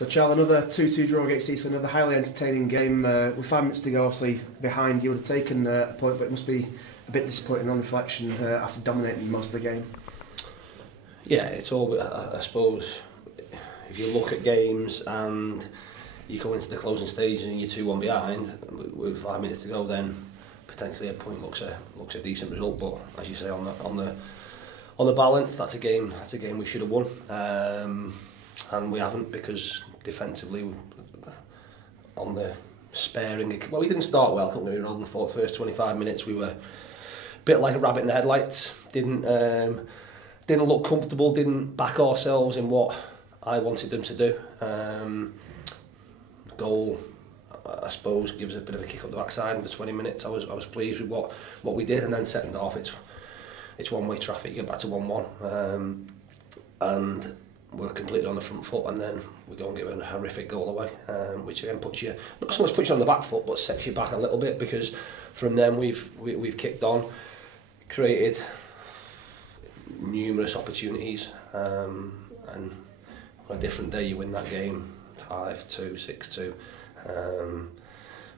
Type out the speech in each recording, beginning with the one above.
So, Charles, another 2-2 draw against Eastleigh, another highly entertaining game. With 5 minutes to go, obviously behind, you would have taken a point, but it must be a bit disappointing on reflection after dominating most of the game. Yeah, it's all, I suppose, if you look at games and you go into the closing stage and you're 2-1 behind, with 5 minutes to go, then potentially a point looks a decent result. But as you say, on the balance, that's a game we should have won, and we haven't, because defensively, on the sparing, well, we didn't start well, couldn't we? Wrong for the first 25 minutes, we were a bit like a rabbit in the headlights. Didn't look comfortable, didn't back ourselves in what I wanted them to do. Goal, I suppose, gives a bit of a kick up the backside. And for 20 minutes, I was pleased with what we did, and then second half, it's one-way traffic. You get back to 1-1, and we're completely on the front foot, and then we go and give a horrific goal away, which again puts you, not so much puts you on the back foot, but sets you back a little bit, because from then we've kicked on, created numerous opportunities, and on a different day you win that game 5-2, 6-2,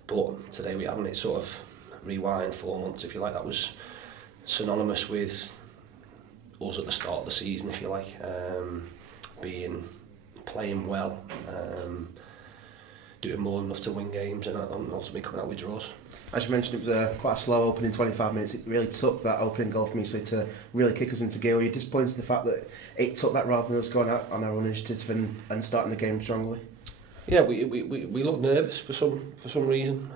but today we haven't. It's sort of rewind 4 months, if you like. That was synonymous with us at the start of the season, if you like, playing well, doing more than enough to win games, and ultimately coming out with draws. As you mentioned, it was quite a slow opening 25 minutes. It really took that opening goal from Eastleigh to really kick us into gear. Were you disappointed in the fact that it took that rather than us going out on our own initiative and starting the game strongly? Yeah, we looked nervous for some reason.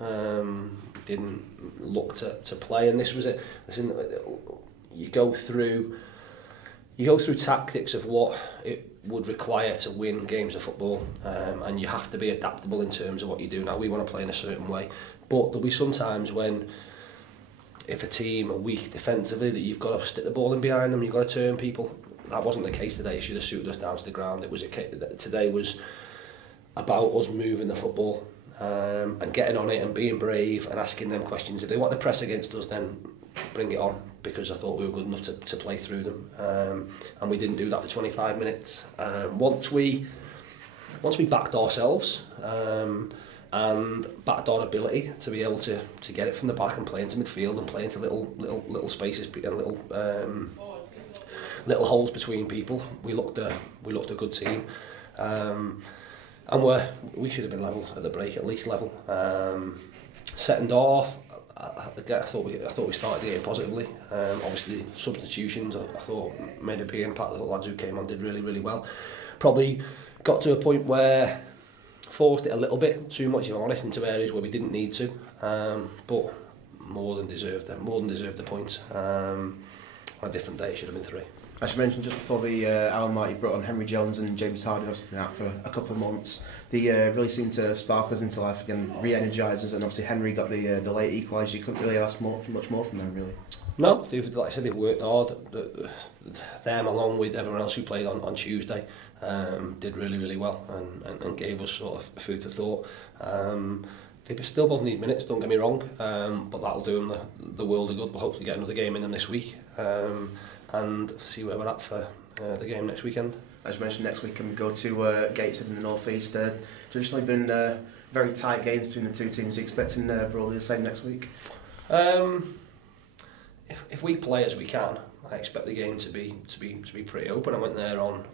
Didn't look to play, and this was it. Listen, you go through tactics of what it would require to win games of football, and you have to be adaptable in terms of what you do. Now, we want to play in a certain way, but there'll be some times when, if a team are weak defensively, that you've got to stick the ball in behind them, you've got to turn people. That wasn't the case today. It should have suited us down to the ground. It was today was about us moving the football, and getting on it and being brave and asking them questions. If they want to press against us, then bring it on, because I thought we were good enough to play through them, and we didn't do that for 25 minutes. Once we backed ourselves, and backed our ability to be able to get it from the back and play into midfield and play into little spaces and little holes between people, we looked a good team. And we should have been level at the break, at least level. Second half, I thought we started the game positively. Obviously, substitutions I thought made a big impact. The lads who came on did really well. Probably got to a point where forced it a little bit too much, if I'm honest, into areas where we didn't need to. But more than deserved the point. On a different day, it should have been 3. As you mentioned just before the hour mark, you brought on Henry Jones and James Hardy, who's been out for a couple of months. They really seemed to spark us into life again, re-energise us, and obviously Henry got the late equaliser. You couldn't really ask much more from them, really. No, like I said, they've worked hard. Them, along with everyone else who played on Tuesday, did really well, and gave us sort of food for thought. They still both need minutes, don't get me wrong, but that'll do them the world of good. We'll hopefully get another game in them this week, and see where we're at for the game next weekend. As you mentioned, next week can we go to Gateshead in the North East. Traditionally been very tight games between the two teams. Are you expecting broadly the same next week? If we play as we can, I expect the game to be pretty open. I went there on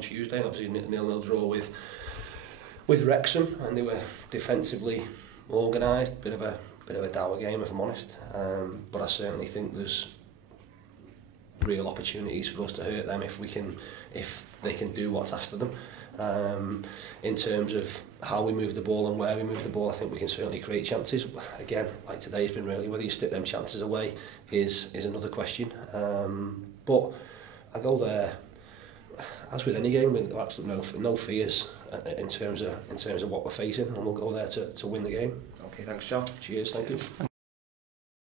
Tuesday, obviously 0-0 draw with Wrexham, and they were defensively organised. Bit of a dour game, if I'm honest. But I certainly think there's real opportunities for us to hurt them if they can do what's asked of them. In terms of how we move the ball and where we move the ball, I think we can certainly create chances. Again, like today's been really, whether you stick them chances away is another question. But I go there, as with any game, with absolutely no fears in terms of what we're facing, and we'll go there to win the game. Okay, thanks, Charles. Cheers, thank you.